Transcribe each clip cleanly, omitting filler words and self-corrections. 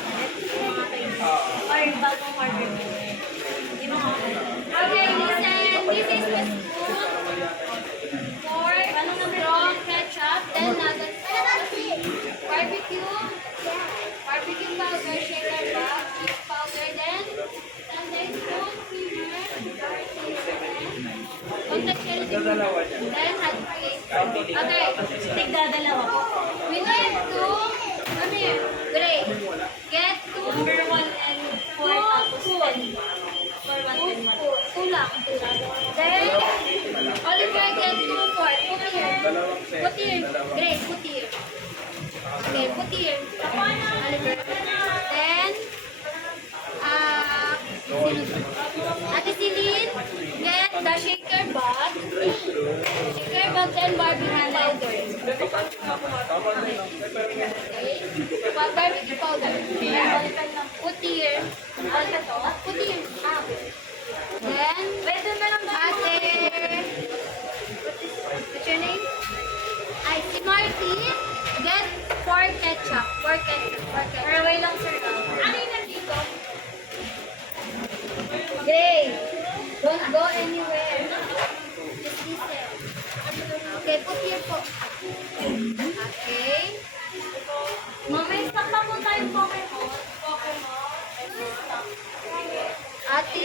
jacket, yung mga kaibigan. Or bagong order mo. Yung mga Okay, listen. This is the spoon for strong ketchup, then nuggets sauce, barbecue powder, shaker box, cheese powder, then spoon, creamer, contact cherry, then hot cake. Okay, tigdadalawa po. we need to, come here, Gray, get two Number 1 and 4 tapos 10. For 1 and 1. Tulang. Then, Oliver get 2 for. Put here. Put here. Grace, put here. Okay, put here. Oliver. Then, Ate Celine, get the shaker box. Shaker box and barbecue powder. Okay. Barbecue powder. Put here. Put here. Then, Ate, what's your name? Si Marty, get 4 ketchup. 4 ketchup. Away lang sir. Ano yung nandito? Gray, don't go anywhere. Just listen. Okay, put here po. Okay. Mamay stock pa po tayong Pokemon. Ate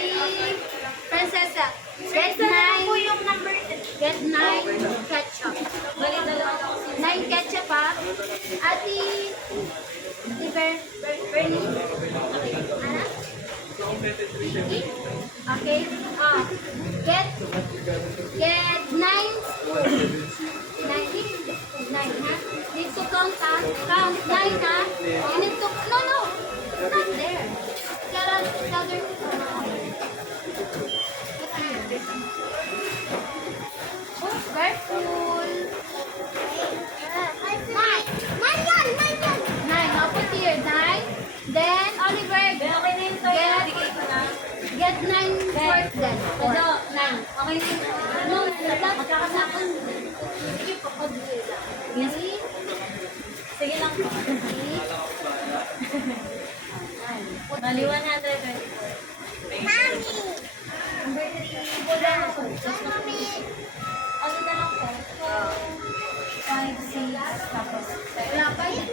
Princessa, get Po 9. yung number. Get 9 ketchup. Bali dalawa na kasi. 9 ketchup ha. Ate Bernie. Ana? Vicky? Okay. Get 9 spoon. 9 ha? Need to count ha? Count 9 ha? You need to, no. Not there. Tell her to count. Oh, careful. 9. I'll put here. 9. Then, Oliver, Okay na yun sir. Bigay ko na. get 9 fourth then. Ano? 9. Okay na yun. No, magkakasakon. Sige, pakabili lang. Ready? Sige lang po. Bali 124. Number 3. Wala na po. Ano na lang po? 5, 6, tapos 7. Wala pa yun.